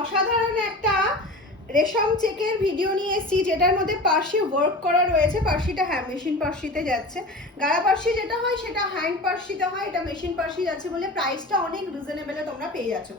অসাধারণ একটা রেশম চেকের ভিডিও নিয়ে এসেছি, যেটার মধ্যে পার্সি ওয়ার্ক করা রয়েছে। পার্সিটা হ্যাঁ মেশিন পার্সিতে যাচ্ছে, গাড়া পার্সি যেটা হয় সেটা হ্যান্ড পার্সিতে হয়, এটা মেশিন পার্সি যাচ্ছে বলে প্রাইসটা অনেক রিজনেবলে তোমরা পেয়ে যাচ্ছ।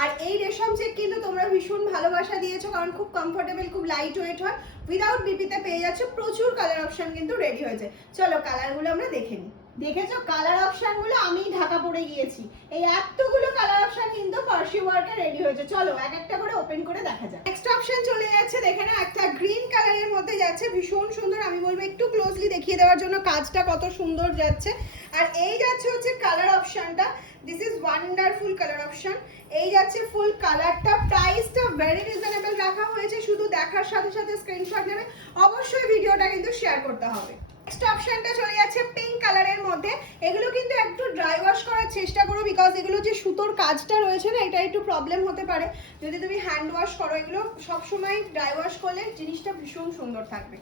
আর এই রেশম চেক কিন্তু তোমরা ভীষণ ভালোবাসা দিয়েছো, কারণ খুব কমফোর্টেবল, খুব লাইট ওয়েট হয়, উইদাউট বিপিতে পেয়ে যাচ্ছ। প্রচুর কালার অপশন কিন্তু রেডি হয়েছে। চলো কালারগুলো আমরা দেখে নিই। দেখেছো কালার অপশন গুলো আমি ঢাকা পড়ে গিয়েছি, এই এতগুলো কালার অপশন কিন্তু পার্সি ওয়ার্কে রেডি হয়েছে। চলো এক একটা করে ওপেন করে দেখা যাক। নেক্সট অপশন চলে যাচ্ছে, দেখে না, একটা গ্রিন কালারের মধ্যে যাচ্ছে, ভীষণ সুন্দর। আমি বলবো একটু ক্লোজলি দেখিয়ে দেওয়ার জন্য কাজটা কত সুন্দর যাচ্ছে। আর এই যাচ্ছে হচ্ছে কালার অপশনটা, this is wonderful colour option. এই যাচ্ছে ফুল কালারটা, প্রাইসটা ভেরি রিজনেবল রাখা হয়েছে। শুধু দেখার সাথে সাথে স্ক্রিনশট নেবে, অবশ্যই ভিডিওটা কিন্তু শেয়ার করতে হবে। নেক্সট অপশনটা চলে যাচ্ছে পিঙ্ক কালারের মধ্যে। এগুলো কিন্তু একটু ড্রাই ওয়াশ করার চেষ্টা করো, বিকজ এগুলো যে সুতোর কাজটা রয়েছে না, এটা একটু প্রবলেম হতে পারে যদি তুমি হ্যান্ড ওয়াশ করো। এগুলো সবসময় ড্রাই ওয়াশ করলে জিনিসটা ভীষণ সুন্দর থাকবে।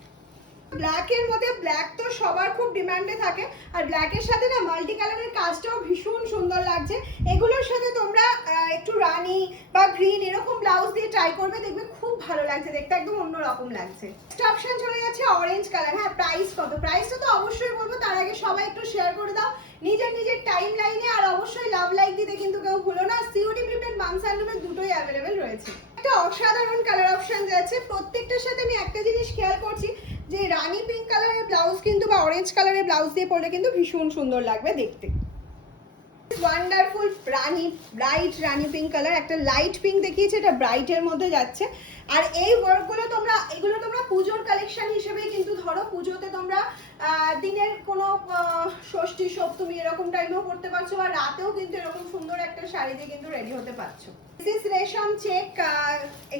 ব্ল্যাকের মধ্যে, ব্ল্যাক তো সবার খুব ডিমান্ডে থাকে, আর ব্ল্যাকের সাথে না মাল্টি কালারের কাজটাও ভীষণ সুন্দর লাগছে। এগুলোর সাথে তোমরা একটু রানি বা গ্রিন এরকম ব্লাউজ দিয়ে ট্রাই করবে, দেখবে খুব ভালো লাগছে, দেখতে একদম অন্যরকম লাগছে। নেক্সট অপশন চলে যাচ্ছে অরেঞ্জ কালার। হ্যাঁ প্রাইস কত, প্রাইসটা তো অবশ্যই বলবো, তার আগে সবাই একটু শেয়ার করে দাও নিজের নিজের টাইম লাইনে, আর অবশ্যই লাভ লাইক দিতে কিন্তু কেউ ভুলো না। সিওডি প্রিপেড মানসান্ডুমের দুটোই অ্যাভেলেবেল রয়েছে। একটা অসাধারণ কালার অপশন যাচ্ছে, প্রত্যেকটার সাথে আমি একটা জিনিস খেয়াল করছি যে রানী পিঙ্ক কালারের ব্লাউজ কিন্তু বা অরেঞ্জ কালারের ব্লাউজ দিয়ে পরলে কিন্তু ভীষণ সুন্দর লাগবে দেখতে। ওয়ান্ডারফুল রানী, ব্রাইট রানী পিঙ্ক কালার, একটা লাইট পিঙ্ক দেখিয়েছে, এটা ব্রাইটের মধ্যে যাচ্ছে। আর এই ওয়ার্কগুলো তোমরা, এগুলো তোমরা পুজোর কালেকশন হিসেবেই কিন্তু ধরো, পুজোতে তোমরা দিনের কোনো ষষ্ঠী সপ্তমী এরকম টাইমেও পড়তে পারছো, আর রাতেও কিন্তু এরকম সুন্দর একটা শাড়িতে কিন্তু রেডি হতে পারছো। दिस इज रेशम चेक,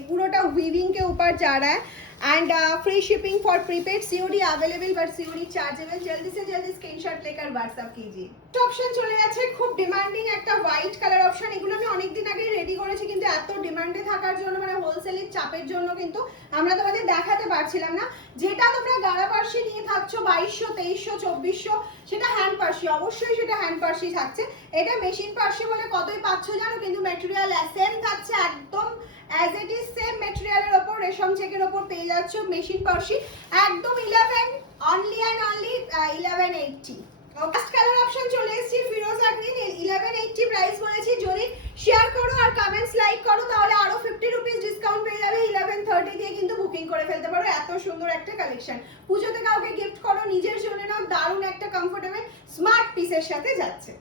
পুরোটা উইভিং के ऊपर जा रहा है and free shipping for prepaid, COD available but COD chargeable. जल्दी से जल्दी स्क्रीनशॉट लेकर व्हाट्सएप कीजिए। অপশন চলে যাচ্ছে খুব ডিমান্ডিং একটা হোয়াইট কালার অপশন। এগুলো আমি অনেকদিন আগে রেডি করেছি, কিন্তু এত ডিমান্ডে থাকার জন্য, মানে হোলসেলের চাপের জন্য কিন্তু আমরা তোমাদের দেখাতে পারছিলাম না। যেটা তোমরা গাড়া পার্সি নিয়ে থাকছো 2200, 2300, 2400, সেটা হ্যান্ড পার্সি, অবশ্যই সেটা হ্যান্ড পার্সি থাকছে। এটা মেশিন পার্সি বলে কতই পাচ্ছ জানো, কিন্তু ম্যাটেরিয়াল সেম থাকছে, একদম অ্যাজ ইট ইজ সেম ম্যাটেরিয়ালের ওপর রেশম চেকের ওপর পেয়ে যাচ্ছ মেশিন পার্সি, একদম 11 only and only 1180। First colour option চলে এসেছে ফিরোজা গ্রিন, 1180 প্রাইস বলেছি। যদি শেয়ার করো আর কমেন্টস লাইক করো তাহলে আরো 50 রুপিস ডিসকাউন্ট পেয়ে যাবে। 1130 দিয়ে কিন্তু বুকিং করে ফেলতে পারো, এত সুন্দর একটা কালেকশন। পুজোতে কাউকে গিফট করো, নিজের জন্য নাও, দারুণ একটা কমফোর্টেবল স্মার্ট পিসের সাথে যাচ্ছে।